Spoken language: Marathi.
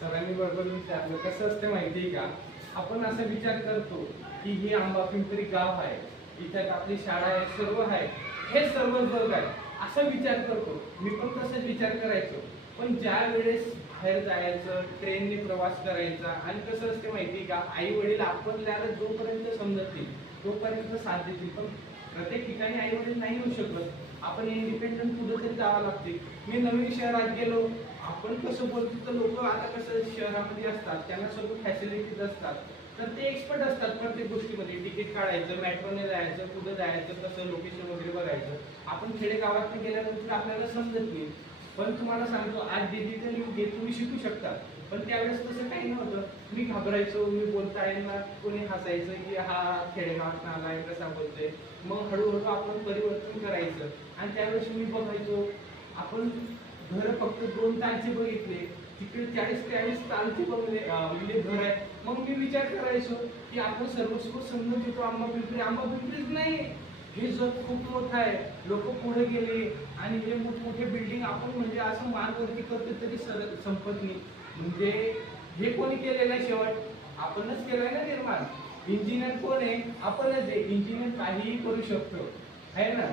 सरांनी बरोबर विचारलं. कसं असतं माहिती आहे का, आपण असा विचार करतो की हे आंबा पिंपरी गाव आहे, इथं आपली शाळा आहे, सर्व आहे, हे सर्व जग आहे, असा विचार करतो. मी पण तसाच विचार करायचो. पण ज्या वेळेस बाहेर जायचं, ट्रेनने प्रवास करायचा, आणि कसं असते माहिती का, आई वडील आपल्याला जोपर्यंत समजत नाही तोपर्यंत साथ देतील, पण प्रत्येक ठिकाणी आई वडील नाही येऊ शकत. आपण इंडिपेंडंट कुठं तरी जावं लागते. मी नवीन शहरात गेलो, आपण कसं बोलतो तर लोक आता कसं शहरामध्ये असतात, त्यांना सर्व फॅसिलिटीज असतात, तर ते एक्सपर्ट असतात प्रत्येक गोष्टीमध्ये. तिकीट काढायचं, मेट्रोने जायचं, कुठं जायचं, कसं लोकेशन वगैरे बघायचं. आपण खेडेगावात गेल्यानंतर आपल्याला समजत नाही. पण तुम्हाला सांगतो, आज डिजिटल युग हे तुम्ही शिकू शकता. पण त्यावेळेस तसं काही नव्हतं. मी घाबरायचो, मी बोलता ना कोणी हसायचं की हा खेडेगावात आलाय, कसा बोलतोय. मग हळूहळू आपण परिवर्तन करायचं. आणि त्यावेळेस मी बघायचो, आपण घर फक्त 2 तालचे बघितले, तिकडे 40-43 तालचे बंगले म्हणजे घर आहे. मग मी विचार करायचो की आपण सर्वस्व समजून येतो आंबा पिंपरीच नाही, हे जग खूप मोठं आहे. लोक पुढे गेले आणि हे मोठमोठे बिल्डिंग आपण म्हणजे असं मानवरती करतो तरी संपत नाही. म्हणजे हे कोणी केलेलं आहे? शेवट आपणच केलंय ना निर्माण. इंजिनियर कोण आहे? आपणच आहे. इंजिनियर काहीही करू शकतो, आहे ना.